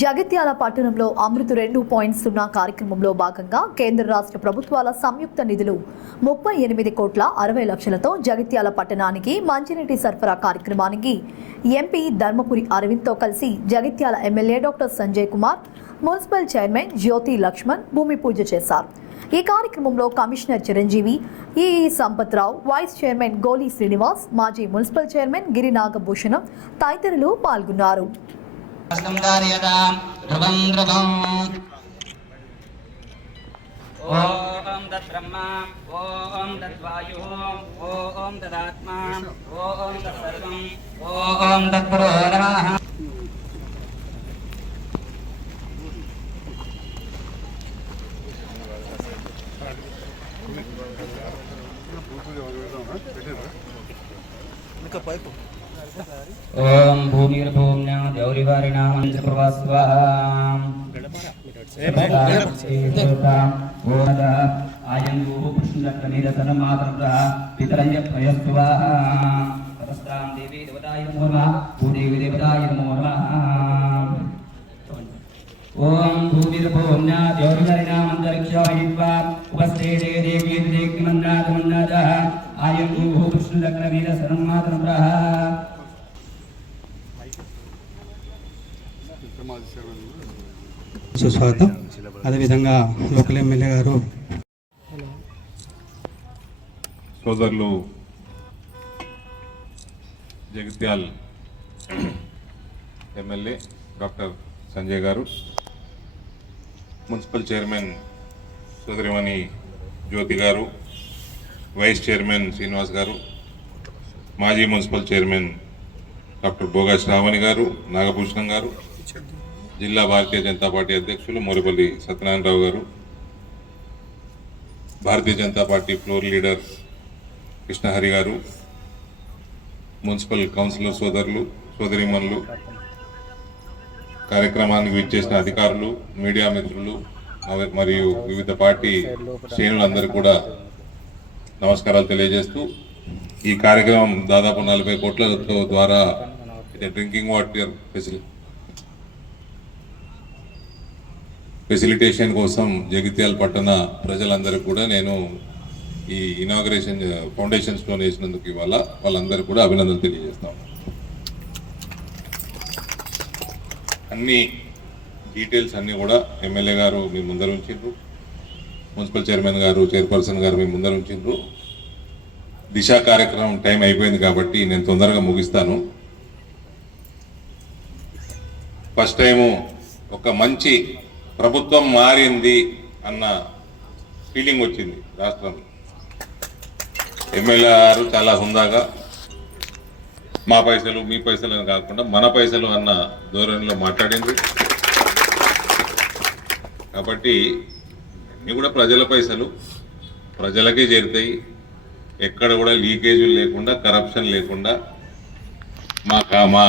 జగిత్యాల పట్టణంలో అమృత్ 2.0 కార్యక్రమంలో భాగంగా కేంద్ర రాష్ట్ర ప్రభుత్వాల సంయుక్త నిధులు 38,60,00,000తో జగిత్యాల పట్టణానికి మంచినీటి సరఫరా కార్యక్రమానికి ఎంపీ ధర్మపురి అరవింద్తో కలిసి Jagtial MLA doctor Sanjay Kumar, municipal chairman Jyothi Lakshman భూమి పూజ చేశారు. ఈ కార్యక్రమంలో commissioner Chiranjeevi, EE Sampathrao, vice chairman Goli Srinivas, మాజీ మున్సిపల్ చైర్మన్ గిరి నాగభూషణం తదితరులు పాల్గొన్నారు. ఓం తద్బ్రహ్మ ఓం తద్వాయు ఓం తదాత్మా ఓం తత్సర్వం ఓం తత్పురో నమః. ఓం భూమిర్భూమ్నా ద్యౌరివారిణా మంత్రప్రవాస్వాం ఆయందు పుష్ణక్రమేదసనమాతృ పితరంజ ప్రయస్వాహ తపస్తాం దేవీ దేవతాయ నమో నమః భూదేవి దేవతాయ నమో నమః. ఓం భూమిర్భూమ్నా ద్యౌరివారిణా మంత్రక్షాయిత్వా ఉపస్థితే దేవీ దేగ్మన్నాదమన్నాద ఆయందు పుష్ణక్రమేదసనమాతృ సుస్వాగతం. అదేవిధంగా లోకల్ ఎమ్మెల్యే గారు, సోదరులు జగిత్యాల్ ఎమ్మెల్యే డాక్టర్ సంజయ్ గారు, మున్సిపల్ చైర్మన్ సోదరిమణి జ్యోతి గారు, వైస్ చైర్మన్ శ్రీనివాస్ గారు, మాజీ మున్సిపల్ చైర్మన్ డాక్టర్ బోగా శ్రావణి గారు, నాగభూషణం గారు, జిల్లా భారతీయ జనతా పార్టీ అధ్యక్షులు మోరిపల్లి సత్యనారాయణరావు గారు, Bharatiya Janata party floor leader Krishnahari గారు, మున్సిపల్ కౌన్సిలర్ సోదరులు సోదరిమణులు, కార్యక్రమానికి విచ్చేసిన అధికారులు, మీడియా మిత్రులు మరియు వివిధ పార్టీ శ్రేణులందరూ కూడా నమస్కారాలు తెలియజేస్తూ, ఈ కార్యక్రమం దాదాపు 40 కోట్లతో ద్వారా డ్రింకింగ్ వాటర్ ఫెసిలిటేషన్ కోసం జగిత్యాల పట్టణ ప్రజలందరికీ కూడా నేను ఈ ఇనాగ్రేషన్ ఫౌండేషన్ స్టోన్ వేసినందుకు ఇవాళ వాళ్ళందరూ కూడా అభినందనలు తెలియజేస్తాం. అన్ని డీటెయిల్స్ అన్నీ కూడా ఎమ్మెల్యే గారు మీ ముందర ఉంచిండ్రు, మున్సిపల్ చైర్మన్ గారు, చైర్పర్సన్ గారు మీ ముందర ఉంచిండ్రు. దిశ కార్యక్రమం టైం అయిపోయింది కాబట్టి నేను తొందరగా ముగిస్తాను. ఫస్ట్ టైము ఒక మంచి ప్రభుత్వం మారింది అన్న ఫీలింగ్ వచ్చింది రాష్ట్రంలో. ఎమ్మెల్యే గారు చాలా హుందాగా మా పైసలు మీ పైసలు అని కాకుండా మన పైసలు అన్న ధోరణిలో మాట్లాడింది. కాబట్టి ఇవి కూడా ప్రజల పైసలు ప్రజలకే చేరుతాయి. ఎక్కడ కూడా లీకేజీలు లేకుండా, కరప్షన్ లేకుండా మా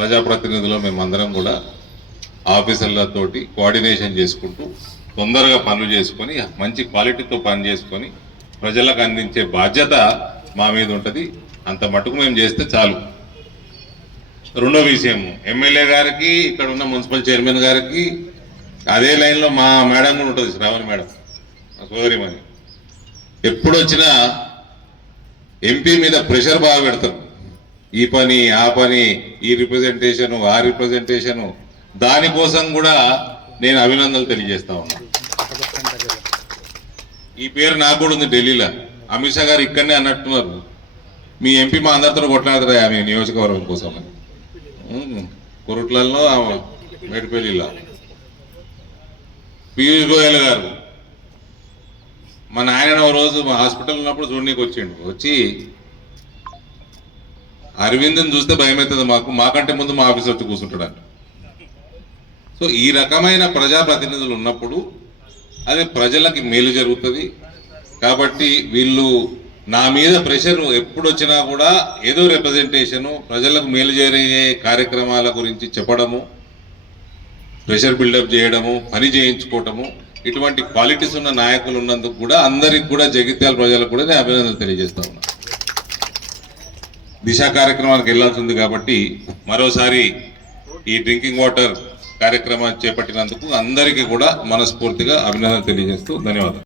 ప్రజాప్రతినిధులు మేమందరం కూడా ఆఫీసర్లతోటి కోఆర్డినేషన్ చేసుకుంటూ తొందరగా పనులు చేసుకొని మంచి క్వాలిటీతో పని చేసుకొని ప్రజలకు అందించే బాధ్యత మా మీద ఉంటుంది. అంత మటుకు మేము చేస్తే చాలు. రెండో విషయం, ఎమ్మెల్యే గారికి, ఇక్కడ ఉన్న మున్సిపల్ చైర్మన్ గారికి అదే లైన్లో మా మేడం కూడా ఉంటుంది, శ్రావణి మేడం, మా సోదరిమణి. ఎప్పుడు వచ్చినా ఎంపీ మీద ప్రెషర్ బాగా పెడతారు. ఈ పని, ఆ పని, ఈ రిప్రజెంటేషను, ఆ రిప్రజెంటేషను. దానికోసం కూడా నేను అభినందనలు తెలియజేస్తా ఉన్నా. ఈ పేరు నాకు కూడా ఉంది ఢిల్లీలో. అమిత్ షా గారు ఇక్కడనే అన్నట్టున్నారు, మీ ఎంపీ మా అందరితో కొట్లాడతారా మీ నియోజకవర్గం కోసం అని. కొరుట్లలో, మేడిపల్లిలో. పీయూష్ గోయల్ గారు మా నాయన ఒక రోజు మా హాస్పిటల్ ఉన్నప్పుడు చూడనీకి వచ్చిండు. వచ్చి అరవింద్ని చూస్తే భయం అవుతుంది మాకంటే ముందు మా ఆఫీస్ వచ్చి కూర్చుంటాడు. సో ఈ రకమైన ప్రజాప్రతినిధులు ఉన్నప్పుడు అదే ప్రజలకి మేలు జరుగుతుంది. కాబట్టి వీళ్ళు నా మీద ప్రెషర్ ఎప్పుడు వచ్చినా కూడా ఏదో రిప్రజెంటేషను, ప్రజలకు మేలు జరిగే కార్యక్రమాల గురించి చెప్పడము, ప్రెషర్ బిల్డప్ చేయడము, పని చేయించుకోవటము, ఇటువంటి క్వాలిటీస్ ఉన్న నాయకులు ఉన్నందుకు కూడా అందరికి కూడా జగిత్యాల ప్రజలకు కూడా నేను అభినందనలు తెలియజేస్తా ఉన్నా. దిశ కార్యక్రమానికి వెళ్లాల్సింది కాబట్టి మరోసారి ఈ డ్రింకింగ్ వాటర్ కార్యక్రమాన్ని చేపట్టినందుకు అందరికీ కూడా మనస్ఫూర్తిగా అభినందన తెలియజేస్తూ ధన్యవాదాలు.